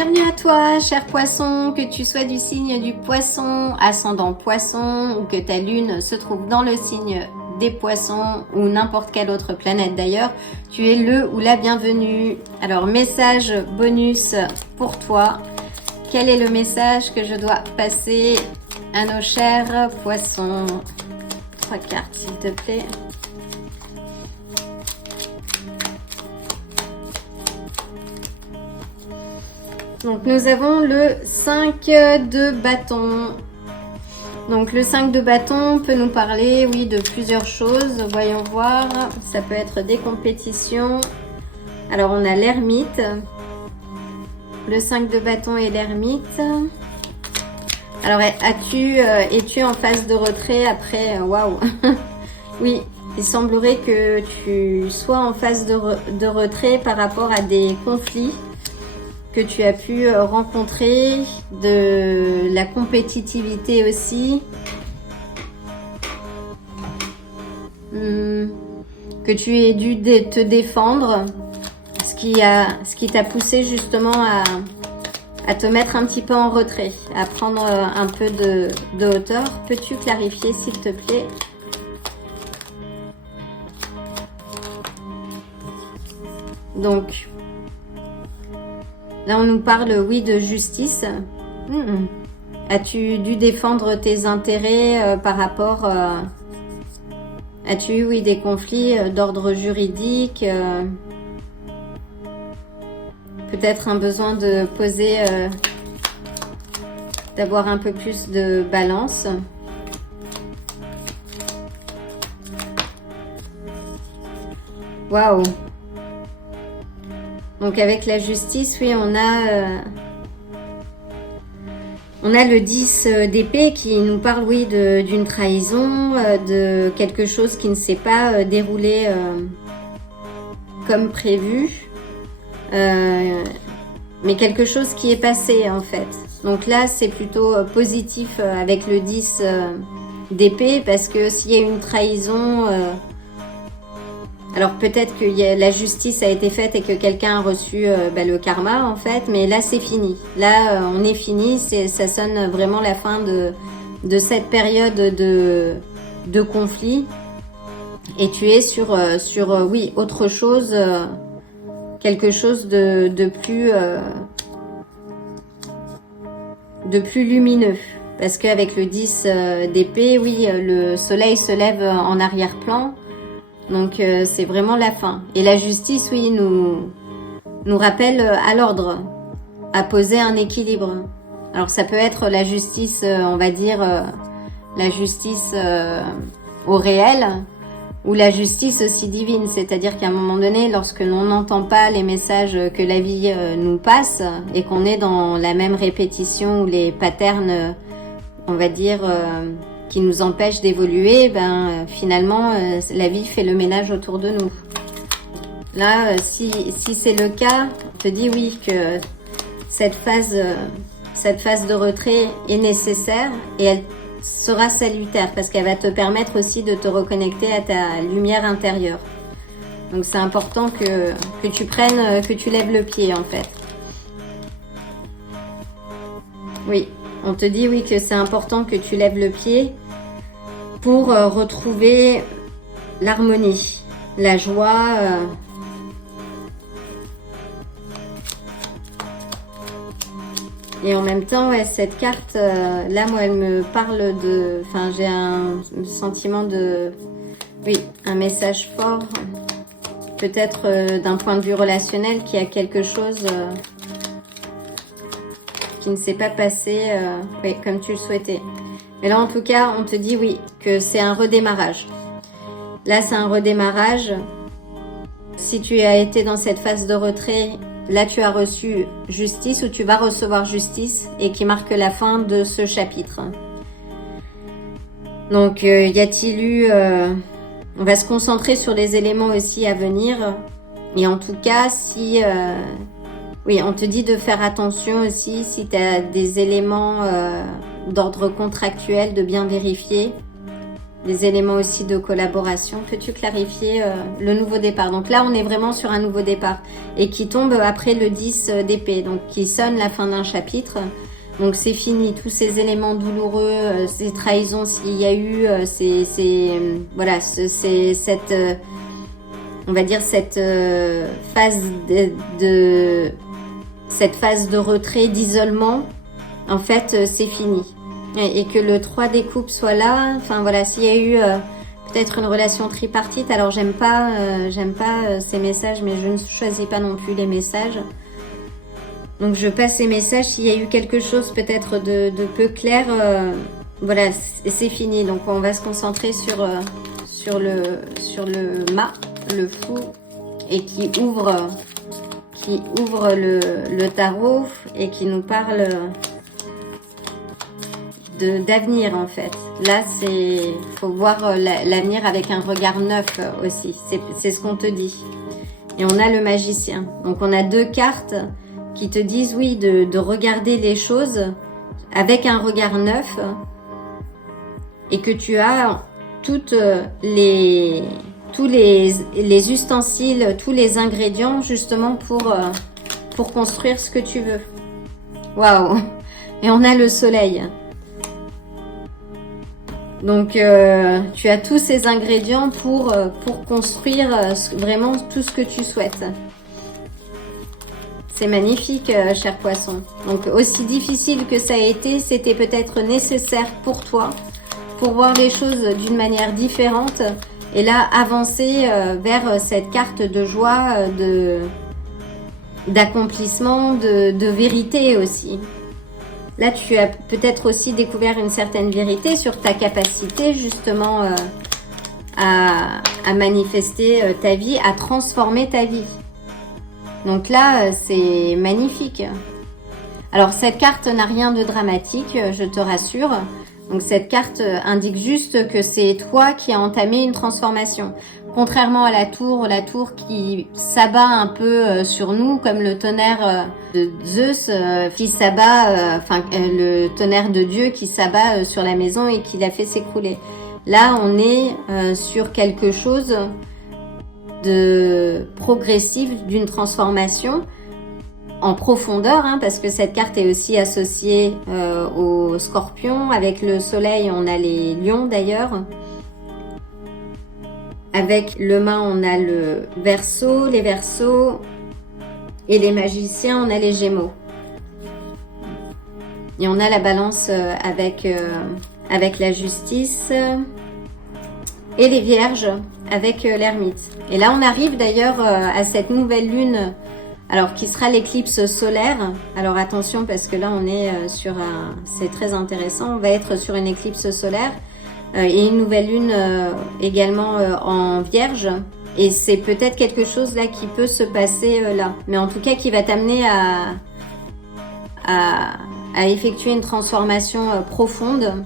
Bienvenue à toi, cher poisson, que tu sois du signe du poisson, ascendant poisson, ou que ta lune se trouve dans le signe des poissons, ou n'importe quelle autre planète d'ailleurs, tu es le ou la bienvenue. Alors, message bonus pour toi. Quel est le message que je dois passer à nos chers poissons? 3 cartes, s'il te plaît. Donc nous avons le 5 de bâton. Donc le 5 de bâton peut nous parler, oui, de plusieurs choses. Voyons voir. Ça peut être des compétitions. Alors on a l'ermite. Le 5 de bâton et l'ermite. Alors es-tu en phase de retrait après? Waouh. Oui, il semblerait que tu sois en phase de retrait par rapport à des conflits que tu as pu rencontrer, de la compétitivité aussi, que tu aies dû te défendre, ce qui t'a poussé justement à te mettre un petit peu en retrait, à prendre un peu de hauteur. Peux-tu clarifier s'il te plaît? Donc, là, on nous parle, oui, de justice. As-tu dû défendre tes intérêts par rapport... As-tu eu, oui, des conflits d'ordre juridique? Peut-être un besoin de poser... d'avoir un peu plus de balance. Waouh! Donc avec la justice, oui, on a le 10 d'épée qui nous parle, oui, d'une trahison, de quelque chose qui ne s'est pas déroulé comme prévu, mais quelque chose qui est passé en fait. Donc là, c'est plutôt positif avec le 10 d'épée, parce que s'il y a une trahison... alors peut-être que la justice a été faite et que quelqu'un a reçu le karma en fait, mais là c'est fini. Là on est fini, ça sonne vraiment la fin de cette période de conflit. Et tu es sur oui, autre chose, quelque chose de plus lumineux. Parce qu'avec le 10 d'épée, oui, le soleil se lève en arrière-plan. Donc c'est vraiment la fin. Et la justice, oui, nous rappelle à l'ordre, à poser un équilibre. Alors ça peut être la justice, on va dire, la justice au réel, ou la justice aussi divine. C'est-à-dire qu'à un moment donné, lorsque l'on n'entend pas les messages que la vie nous passe, et qu'on est dans la même répétition, ou les patterns, on va dire... qui nous empêche d'évoluer, finalement, la vie fait le ménage autour de nous. Là, si c'est le cas, on te dit oui, que cette phase de retrait est nécessaire, et elle sera salutaire, parce qu'elle va te permettre aussi de te reconnecter à ta lumière intérieure. Donc c'est important que tu lèves le pied, en fait. Oui. On te dit, oui, que c'est important que tu lèves le pied pour retrouver l'harmonie, la joie. Et en même temps, ouais, cette carte, là, moi, elle me parle de... Enfin, j'ai un sentiment de... Oui, un message fort. Peut-être d'un point de vue relationnel, qu'il y a quelque chose... qui ne s'est pas passé oui, comme tu le souhaitais. Mais là, en tout cas, on te dit oui, que c'est un redémarrage. Là, c'est un redémarrage. Si tu as été dans cette phase de retrait, là, tu as reçu justice, ou tu vas recevoir justice, et qui marque la fin de ce chapitre. Donc, y a-t-il eu... on va se concentrer sur les éléments aussi à venir. Et en tout cas, si... oui, on te dit de faire attention aussi, si tu as des éléments d'ordre contractuel, de bien vérifier. des éléments aussi de collaboration. Peux-tu clarifier le nouveau départ? Donc là, on est vraiment sur un nouveau départ et qui tombe après le 10 d'épée, donc qui sonne la fin d'un chapitre. Donc c'est fini, tous ces éléments douloureux, ces trahisons s'il y a eu, voilà, c'est cette, on va dire cette phase cette phase de retrait, d'isolement. En fait, c'est fini. Et que le 3 des coupes soit là, enfin voilà, s'il y a eu peut-être une relation tripartite, alors j'aime pas ces messages, mais je ne choisis pas non plus les messages. Donc je passe ces messages, s'il y a eu quelque chose peut-être de peu clair, voilà, c'est fini. Donc on va se concentrer sur le mât, le fou, et qui ouvre le tarot et qui nous parle d'avenir en fait. Là, faut voir l'avenir avec un regard neuf aussi. C'est ce qu'on te dit. Et on a le magicien. Donc on a deux cartes qui te disent oui de regarder les choses avec un regard neuf et que tu as tous les ustensiles, tous les ingrédients justement pour construire ce que tu veux. Waouh! Et on a le soleil. Donc tu as tous ces ingrédients pour construire vraiment tout ce que tu souhaites. C'est magnifique, cher poisson. Donc aussi difficile que ça a été, c'était peut-être nécessaire pour toi, pour voir les choses d'une manière différente. Et là, avancer vers cette carte de joie, d'accomplissement, de vérité aussi. Là, tu as peut-être aussi découvert une certaine vérité sur ta capacité justement à manifester ta vie, à transformer ta vie. Donc là, c'est magnifique. Alors, cette carte n'a rien de dramatique, je te rassure. Donc, cette carte indique juste que c'est toi qui as entamé une transformation. Contrairement à la tour qui s'abat un peu sur nous, comme le tonnerre de Zeus qui s'abat, le tonnerre de Dieu qui s'abat sur la maison et qui la fait s'écrouler. Là, on est sur quelque chose de progressif, d'une transformation en profondeur, parce que cette carte est aussi associée au scorpion. Avec le soleil, on a les lions d'ailleurs. Avec le mât, on a le Verseau, les Verseaux, et les magiciens, on a les Gémeaux. Et on a la Balance avec la Justice, et les Vierges avec l'Ermite. Et là, on arrive d'ailleurs à cette nouvelle lune, alors qui sera l'éclipse solaire. Alors attention, parce que là, on est c'est très intéressant, on va être sur une éclipse solaire. Et une nouvelle lune également en Vierge. Et c'est peut-être quelque chose là qui peut se passer là. Mais en tout cas qui va t'amener à effectuer une transformation profonde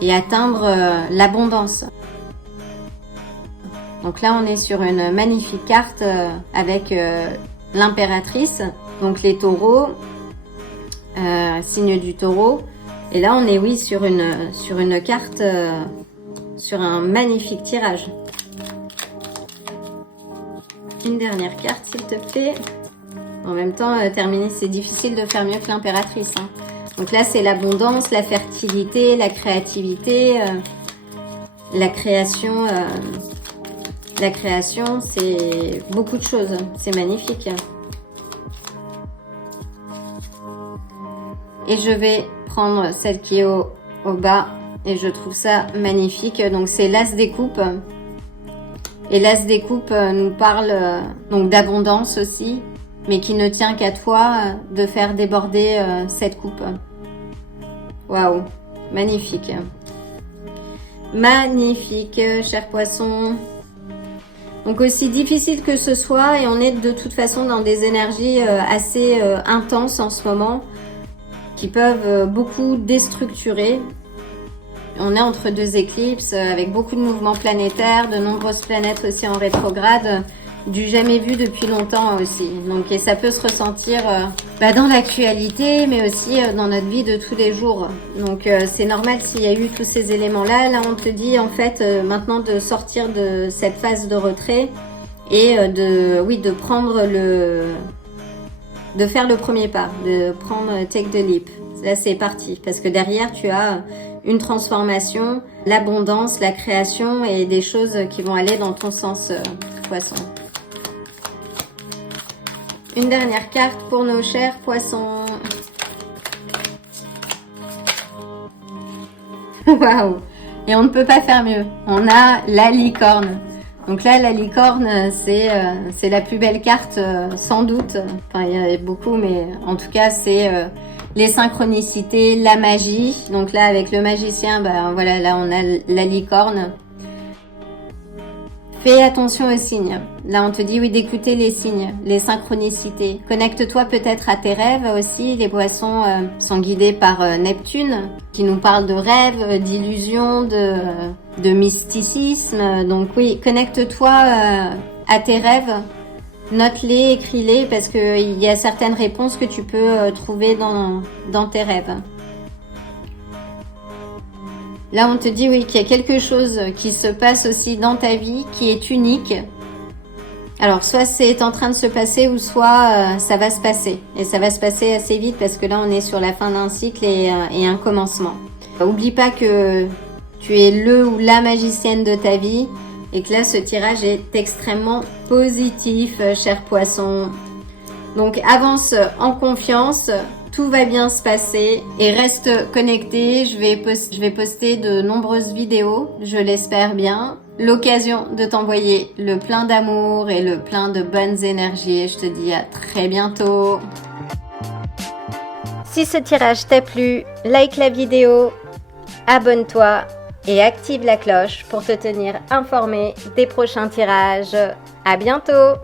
et atteindre l'abondance. Donc là on est sur une magnifique carte avec l'impératrice. Donc les taureaux, signe du taureau. Et là, on est, oui, sur une carte, sur un magnifique tirage. Une dernière carte, s'il te plaît. En même temps, terminer, c'est difficile de faire mieux que l'impératrice. Donc là, c'est l'abondance, la fertilité, la créativité, la création. La création, c'est beaucoup de choses. C'est magnifique. Et je vais prendre celle qui est au bas et je trouve ça magnifique. Donc c'est l'As des coupes. Et l'As des coupes nous parle donc d'abondance aussi, mais qui ne tient qu'à toi de faire déborder cette coupe. Waouh, magnifique. Magnifique, cher poisson. Donc aussi difficile que ce soit, et on est de toute façon dans des énergies assez intenses en ce moment, qui peuvent beaucoup déstructurer. On est entre deux éclipses avec beaucoup de mouvements planétaires, de nombreuses planètes aussi en rétrograde, du jamais vu depuis longtemps aussi. Donc, et ça peut se ressentir dans l'actualité, mais aussi dans notre vie de tous les jours. Donc c'est normal s'il y a eu tous ces éléments-là. Là, on te dit en fait maintenant de sortir de cette phase de retrait et de prendre de faire le premier pas, de prendre take the leap. Là, c'est parti. Parce que derrière, tu as une transformation, l'abondance, la création et des choses qui vont aller dans ton sens, poisson. Une dernière carte pour nos chers poissons. Waouh! Et on ne peut pas faire mieux. On a la licorne. Donc là, la licorne, c'est la plus belle carte, sans doute. Enfin, il y en a beaucoup, mais en tout cas, c'est les synchronicités, la magie. Donc là, avec le magicien, voilà, là, on a la licorne. Fais attention aux signes. Là, on te dit, oui, d'écouter les signes, les synchronicités. Connecte-toi peut-être à tes rêves aussi. Les poissons sont guidés par Neptune, qui nous parle de rêves, d'illusions, de mysticisme. Donc oui, connecte-toi à tes rêves. Note-les, écris-les, parce qu'il y a certaines réponses que tu peux trouver dans tes rêves. Là, on te dit, oui, qu'il y a quelque chose qui se passe aussi dans ta vie, qui est unique. Alors, soit c'est en train de se passer, ou soit ça va se passer. Et ça va se passer assez vite, parce que là, on est sur la fin d'un cycle et un commencement. Oublie pas que tu es le ou la magicienne de ta vie, et que là, ce tirage est extrêmement positif, cher poisson. Donc, avance en confiance. Tout va bien se passer et reste connecté. Je vais poster de nombreuses vidéos, je l'espère bien. L'occasion de t'envoyer le plein d'amour et le plein de bonnes énergies. Je te dis à très bientôt. Si ce tirage t'a plu, like la vidéo, abonne-toi et active la cloche pour te tenir informé des prochains tirages. À bientôt!